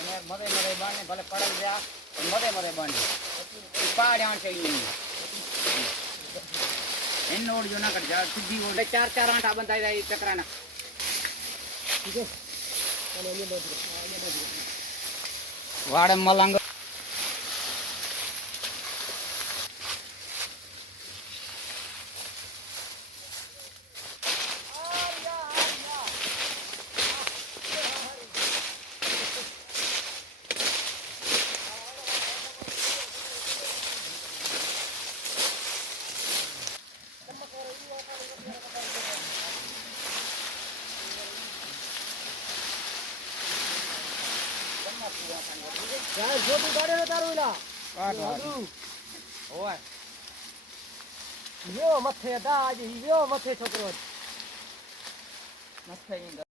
એને મરે મરે બાને ભલે પડલ ગયા મરે મરે બાને પાડ્યા છે એનો ઓડિયો ના કર જા સીધી ઓડે ચાર ચાર આંટા બંધાઈ જાય ચકરાના ઠીક છે અને એ બધું વાડે મલંગ यार छोटू गाड़े रे तारो इला કાઢ ઓય यो मथे दा आज यो मथे छोकरो મસ્ત